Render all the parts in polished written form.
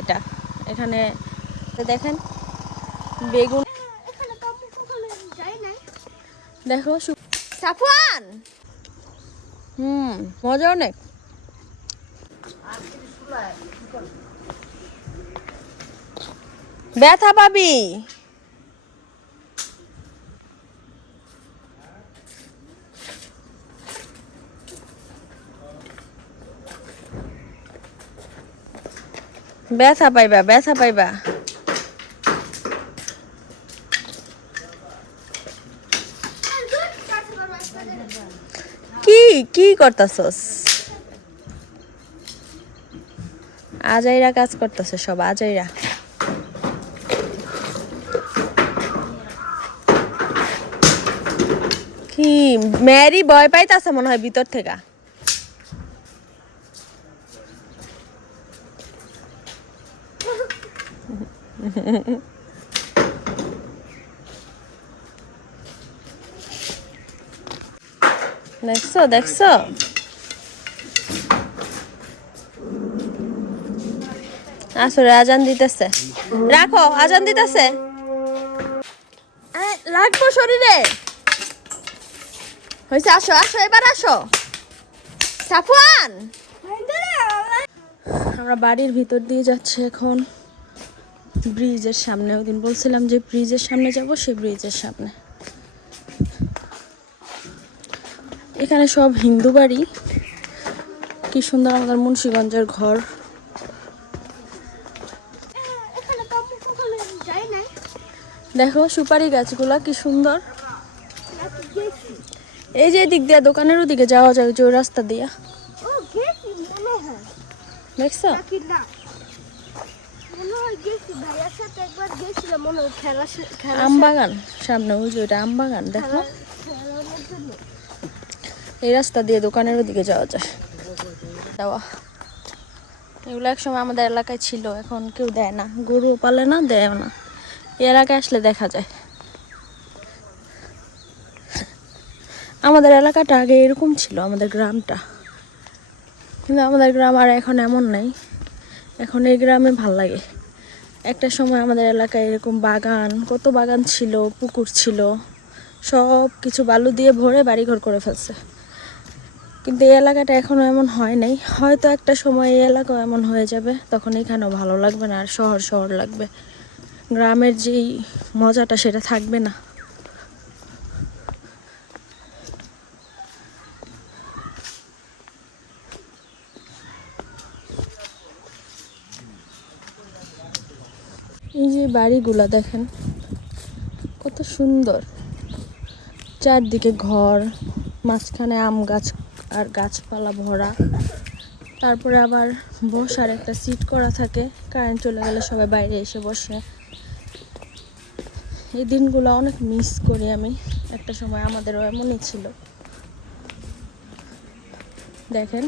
এটা এখানে দেখেন বেগুন, দেখো সাফওয়ান, মজা অনেক। ব্যথা পাবি। ব্যথা পাইবা, ব্যথা পাইবা। কি কি করতাছস? আজাইরা কাজ করতেছে সব, আজাইরা। কি ম্যারি ভয় পাইতাছে মনে হয় ভিতর থেকে। দেখছো দেখছো, আসলে আজান দিতেছে, রাখো আজান দিতেছে, লাগবো শরীরে। হয়েছে, আসো আসো এবার আসো সাফওয়ান। আমরা বাড়ির ভিতর দিয়ে যাচ্ছি এখন ব্রিজের সামনে। ওইদিন বলছিলাম যে ব্রিজের সামনে যাব, সেই ব্রিজের সামনে। এখানে সব হিন্দু বাড়ি। কি সুন্দর আমাদের মুন্সিগঞ্জের ঘর। দেখো সুপারি গাছগুলা কি সুন্দর। এই যে দিক দিয়ে দোকানের ওদিকে যাওয়া যায়, যে রাস্তা দিয়া। দেখছো আম বাগান সামনে, ওই যে ওইটা আম বাগান। দেখো এই রাস্তা দিয়ে দোকানের ওদিকে যাওয়া যায়। দেওয়া এগুলো একসময় আমাদের এলাকায় ছিল, এখন কেউ দেয় না, গরু পালে না, দেয় না। এই এলাকায় আসলে দেখা যায়। আমাদের এলাকাটা আগে এরকম ছিল, আমাদের গ্রামটা। কিন্তু আমাদের গ্রাম আর এখন এমন নাই। এখন এই গ্রামে ভাল লাগে। একটা সময় আমাদের এলাকায় এরকম বাগান, কত বাগান ছিল, পুকুর ছিল, সব কিছু বালু দিয়ে ভরে বাড়িঘর করে ফেলছে। কিন্তু এই এলাকাটা এখনো এমন হয় নাই। হয়তো একটা সময় এই এলাকাও এমন হয়ে যাবে, তখন এখানেও ভালো লাগবে না, আর শহর শহর লাগবে। গ্রামের যেই মজাটা সেটা থাকবে না। এই যে বাড়িগুলা দেখেন কত সুন্দর, চারদিকে ঘর, মাঝখানে আম গাছ আর গাছপালা ভরা। তারপরে আবার বসার একটা সিট করা থাকে, কারেন্ট চলে গেলে সবাই বাইরে এসে বসে। এই দিনগুলো অনেক মিস করি আমি। একটা সময় আমাদেরও এমনই ছিল। দেখেন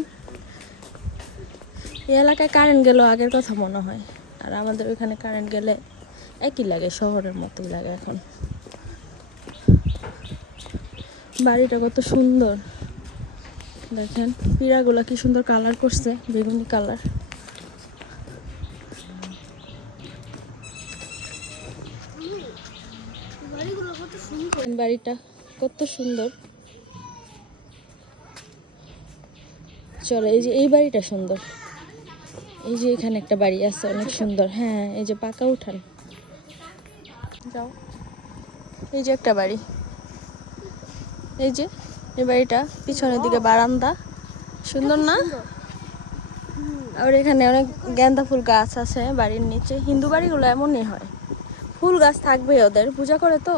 এই এলাকায় কারেন্ট গেলেও আগের কথা মনে হয়, আর আমাদের ওইখানে কারেন্ট গেলে একই লাগে, শহরের মতোই লাগে। এখন বাড়িটা কত সুন্দর দেখেন, পিঁড়াগুলা কি সুন্দর কালার করছে, বেগুনি কালার। বাড়িটা কত সুন্দর। চলো এই যে এই বাড়িটা সুন্দর। এই যে এখানে একটা বাড়ি আছে অনেক সুন্দর। হ্যাঁ এই যে পাকা উঠান। যাও, এই যে একটা বাড়ি, এই যে এই বাড়িটা, পিছনের দিকে বারান্দা, সুন্দর না? আর এখানে অনেক গেন্দা ফুল গাছ আছে বাড়ির নিচে। হিন্দু বাড়িগুলো এমনই হয়, ফুল গাছ থাকবে, ওদের পূজা করে তো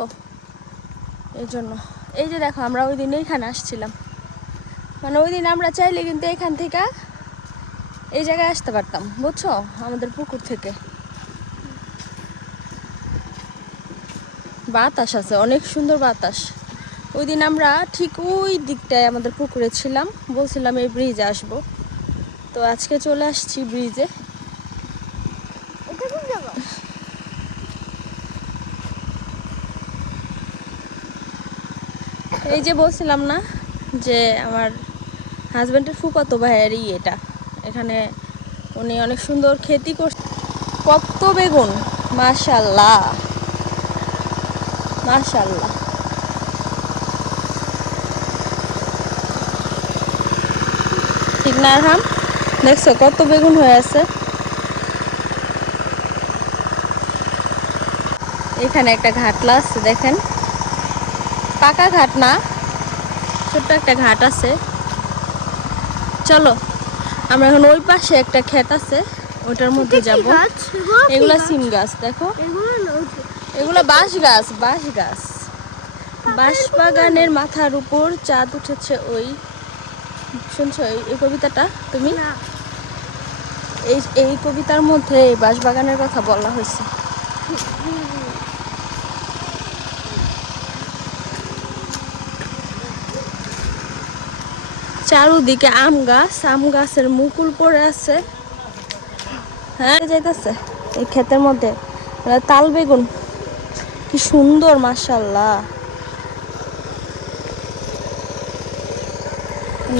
এই জন্য। এই যে দেখো আমরা ওই দিন এইখানে আসছিলাম, মানে ওই দিন আমরা চাইলে কিন্তু এখান থেকে এই জায়গায় আসতে পারতাম, বুঝছো, আমাদের পুকুর থেকে। বাতাস আছে, অনেক সুন্দর বাতাস। ওই দিন আমরা ঠিক ওই দিকটায় আমাদের পুকুরে ছিলাম, বলছিলাম এই ব্রিজে আসবো, তো আজকে চলে আসছি ব্রিজে। এই যে বলছিলাম না যে আমার হাজব্যান্ডের ফুফাতো ভাইয়েরই এটা, এখানে উনি অনেক সুন্দর খেতি করছে। কত বেগুন, মাশাআল্লাহ মাশাআল্লাহ। ঠিক না আরহাম? দেখছো কত বেগুন হয়ে আছে। এখানে একটা ঘাটলা আছে দেখেন, পাকা ঘাট না, ছোট্ট একটা ঘাট আছে। চলো আমরা এখন ওই পাশে একটা ক্ষেত আছে ওটার মধ্যে যাব। এগুলা সিম গাছ, দেখো এগুলা বাঁশ গাছ, বাঁশ গাছ। বাঁশ বাগানের মাথার উপর চাঁদ উঠেছে। ওই শুনছো এই কবিতাটা তুমি? এই কবিতার মধ্যে এই বাঁশ বাগানের কথা বলা হয়েছে। চারুদিকে আম গাছ, আম গাছের মুকুল পড়ে আছে। হ্যাঁ যাইতেছে এই ক্ষেতের মধ্যে তাল বেগুন, কি সুন্দর মাশাআল্লাহ।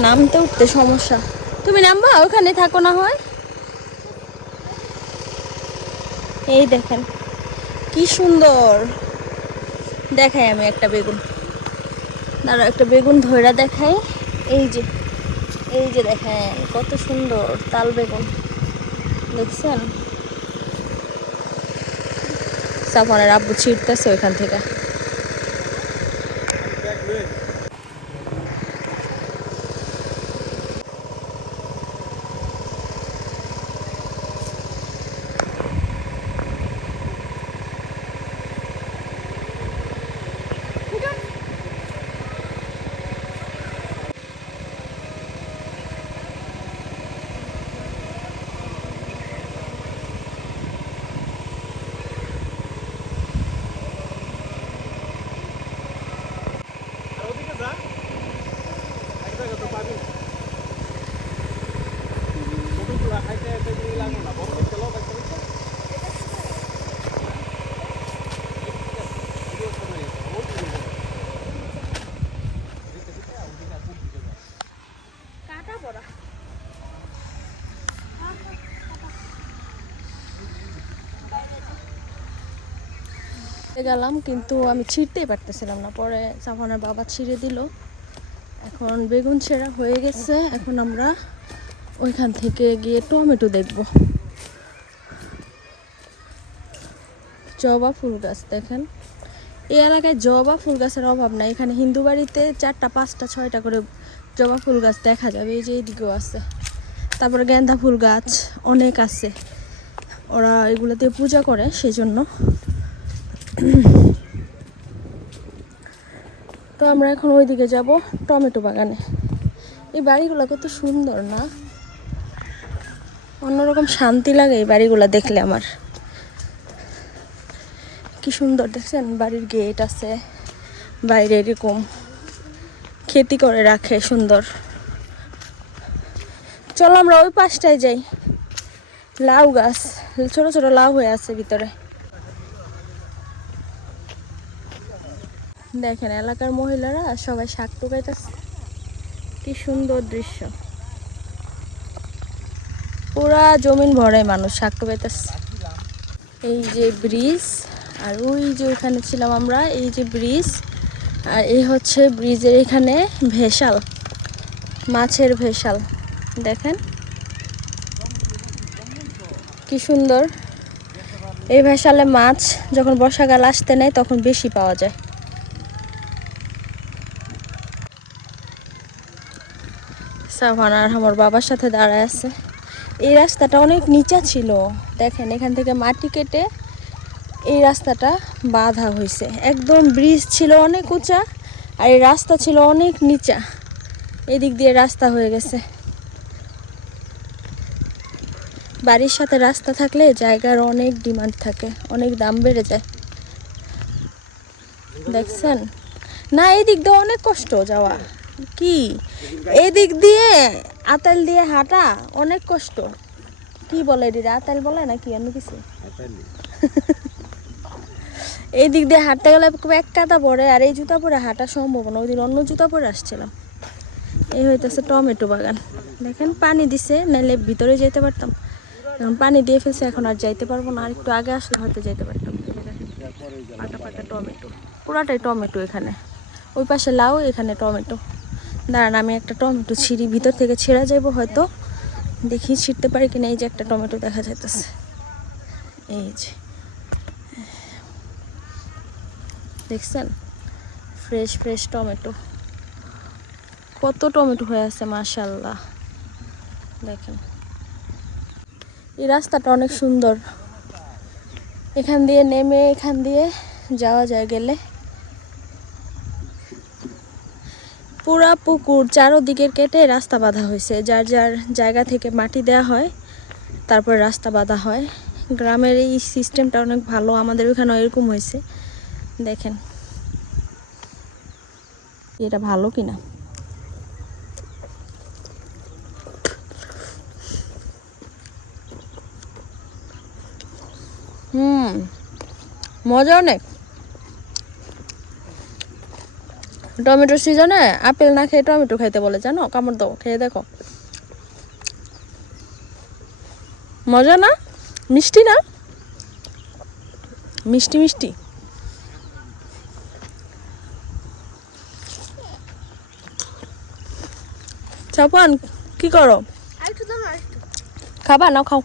নামতে উঠতে সমস্যা, তুমি নামবা ওখানে থাকো না হয়। এই দেখেন কি সুন্দর, দেখাই আমি একটা বেগুন, দাঁড়া একটা বেগুন ধইরা দেখাই। এই যে এই যে দেখেন কত সুন্দর তাল বেগুন, দেখছেন? সাফনের আব্বু ছিটতেছে ওইখান থেকে। গেলাম কিন্তু আমি ছিঁড়তেই পারতেছিলাম না, পরে সাফনের বাবা ছিঁড়ে দিল। এখন বেগুন ছেঁড়া হয়ে গেছে, এখন আমরা ওইখান থেকে গিয়ে টমেটো দেখব। জবা ফুল গাছ দেখেন, এই এলাকায় জবা ফুল গাছের অভাব নাই। এখানে হিন্দু বাড়িতে 4টা 5টা 6টা করে জবা ফুল গাছ দেখা যাবে। এই যে এইদিকেও আছে, তারপরে গেন্দা ফুল গাছ অনেক আছে, ওরা এগুলো দিয়ে পূজা করে সেই জন্য। তো আমরা এখন ওইদিকে যাব টমেটো বাগানে। এই বাড়িগুলো কত সুন্দর না, অন্যরকম শান্তি লাগে এই বাড়িগুলো দেখলে আমার। কি সুন্দর দেখছেন, বাড়ির গেট আছে, বাইরে এরকম খেতি করে রাখে সুন্দর। চলো আমরা ওই পাশটায় যাই, লাউ গাছ ছোট ছোট লাউ হয়ে আছে ভিতরে। দেখেন এলাকার মহিলারা সবাই শাক টুকাইতেছে, কি সুন্দর দৃশ্য। পুরা জমিন ভরে মানুষ শাক টুকাইতেছে। এই যে ব্রিজ, আর ওই যে ওখানে ছিলাম আমরা, এই যে ব্রিজ, আর এই হচ্ছে ব্রিজের এখানে ভেসাল, মাছের ভেসাল দেখেন কি সুন্দর। এই ভেসালে মাছ যখন বর্ষাকাল আসতে নেয় তখন বেশি পাওয়া যায়। সাফান আর আমার বাবার সাথে দাঁড়ায় আছে। এই রাস্তাটা অনেক নিচা ছিল, দেখেন এখান থেকে মাটি কেটে এই রাস্তাটা বাঁধা হয়েছে। একদম ব্রিজ ছিল অনেক উঁচা, আর এই রাস্তা ছিল অনেক নিচা, এদিক দিয়ে রাস্তা হয়ে গেছে। বাড়ির সাথে রাস্তা থাকলে জায়গার অনেক ডিমান্ড থাকে, অনেক দাম বেড়ে যায়। দেখছেন না, এই দিক দিয়ে অনেক কষ্ট যাওয়া, কি এই দিক দিয়ে আতাল দিয়ে হাঁটা অনেক কষ্ট। কি বলে এটা, আতাল বলে না কি অন্য কিছু? এই দিক দিয়ে হাঁটতে গেলে এক কাদা পরে, আর এই জুতা পরে হাঁটা সম্ভব না। ওই দিন অন্য জুতা পরে আসছিলাম। এই হইতেছে টমেটো বাগান, দেখেন পানি দিছে, নাইলে ভিতরে যেতে পারতাম। এখন পানি দিয়ে ফেলছে, এখন আর যাইতে পারবো না। আর একটু আগে আসলে হয়তো যাইতে পারতাম। পাকা পাকা টমেটো, পুরাটাই টমেটো এখানে। ওই পাশে লাউ, এখানে টমেটো। দাঁড়ান, আমি একটা টমেটো ছিঁড়ি, ভিতর থেকে ছেঁড়া যাবো হয়তো, দেখি ছিঁড়তে পারি কিনা। এই যে একটা টমেটো দেখা যাইতেছে, এই যে দেখছেন, ফ্রেশ ফ্রেশ টমেটো। কত টমেটো হয়ে আছে মাশাআল্লাহ। দেখেন, এই রাস্তাটা অনেক সুন্দর। এখান দিয়ে নেমে এখান দিয়ে যাওয়া যায় গেলে। পুরা পুকুর চারোদিকের কেটে রাস্তা বাঁধা হয়েছে, যার যার জায়গা থেকে মাটি দেয়া হয়, তারপর রাস্তা বাঁধা হয়। গ্রামের এই সিস্টেমটা অনেক ভালো, আমাদের ওখানে এরকম হয়েছে। দেখেন এটা ভালো কিনা। মজা অনেক। টমেটো সিজনে আপেল না খেয়ে টমেটো খাইতে বলে, জানো? কামড় দাও, খেয়ে দেখো, মজা না? মিষ্টি না? মিষ্টি মিষ্টি। চাপান কি করো? খাবা না? খাও।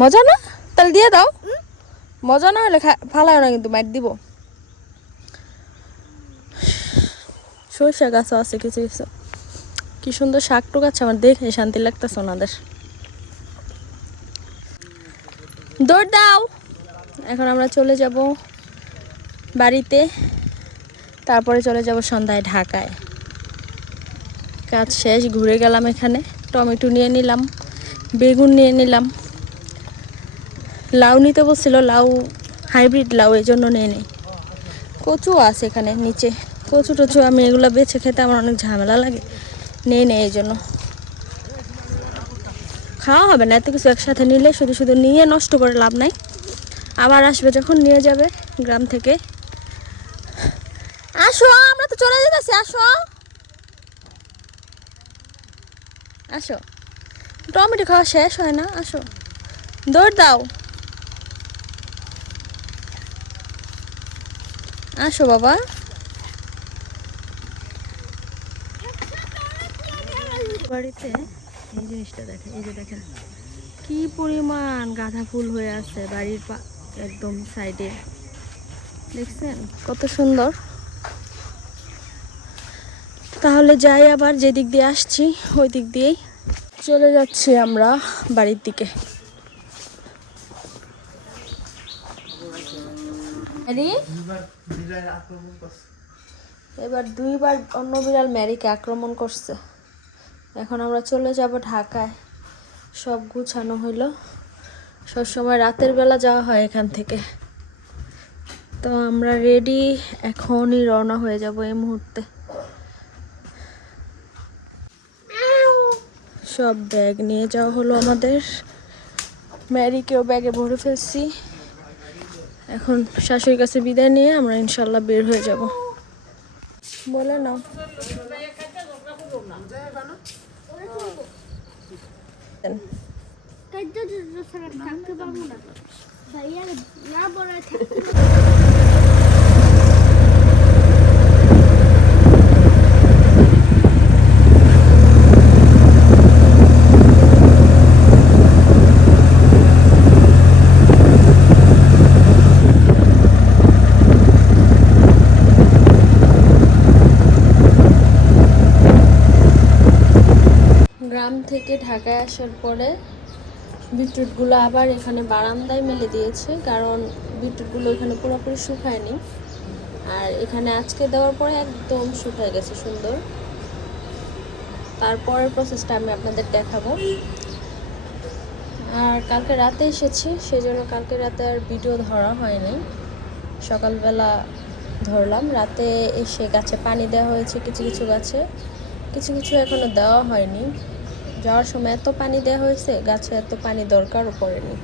মজা না? তাহলে দিয়ে দাও। মজা না হলে ফালাও না, কিন্তু মাইর দিব। সরিষা গাছও আছে কিছু কিছু। কি সুন্দর শাক টুক আছে, আমার দেখে শান্তি লাগতেছে ওনাদের। দৌড় দাও। এখন আমরা চলে যাব বাড়িতে, তারপরে চলে যাব সন্ধ্যায় ঢাকায়। কাজ শেষ, ঘুরে গেলাম। এখানে টমেটো নিয়ে নিলাম, বেগুন নিয়ে নিলাম, লাউ নিতে বলছিল, লাউ হাইব্রিড লাউ, এই জন্য নিয়ে নেই। কচু আছে এখানে নিচে, কচু টচু আমি এগুলো বেছে খেতে আমার অনেক ঝামেলা লাগে, নেই এই জন্য। খাওয়া হবে না এত কিছু একসাথে নিলে, শুধু শুধু নিয়ে নষ্ট করে লাভ নাই। আবার আসবে যখন নিয়ে যাবে গ্রাম থেকে। আসো, আমরা তো চলে যেতেছি, আসো আসো। টমেটো খাওয়া শেষ হয় না, আসো, দৌড় দাও, আসো বাবা। বাড়িতে এই জিনিসটা দেখেন, এই যে দেখেন কি পরিমাণ গাঁদা ফুল হয়ে আছে বাড়ির একদম সাইডে, দেখছেন কত সুন্দর। তাহলে যাই, আবার যেদিক দিয়ে আসছি ওই দিক দিয়েই চলে যাচ্ছি আমরা বাড়ির দিকে। এবার দুইবার অন্য বিড়াল ম্যারিকে আক্রমণ করছে। এখন আমরা চলে যাব ঢাকায়। সব গুছানো হইলো, সবসময় রাতের বেলা যাওয়া হয় এখান থেকে। তো আমরা রেডি, এখনই রওনা হয়ে যাব এই মুহূর্তে। সব ব্যাগ নিয়ে যাওয়া হলো আমাদের, ম্যারিকেও ব্যাগে ভরে ফেলছি। এখন শাশুড়ির কাছে বিদায় নিয়ে আমরা ইনশাল্লাহ বের হয়ে যাব। বলে নাও। গ্রাম থেকে ঢাকায় আসার পরে বিটরুটগুলো আবার এখানে বারান্দায় মেলে দিয়েছে, কারণ বিটরুটগুলো এখানে পুরোপুরি শুকায়নি। আর এখানে আজকে দেওয়ার পরে একদম শুকায় গেছে সুন্দর। তারপরের প্রসেসটা আমি আপনাদের দেখাবো। আর কালকে রাতে এসেছি, সেজন্য কালকে রাতে আর ভিডিও ধরা হয়নি, সকালবেলা ধরলাম। রাতে এসে গাছে পানি দেওয়া হয়েছে, কিছু কিছু গাছে, কিছু কিছু এখনো দেওয়া হয়নি। যাওয়ার সময় এত পানি দেওয়া হয়েছে, গাছে এত পানি দরকারও পড়েনি।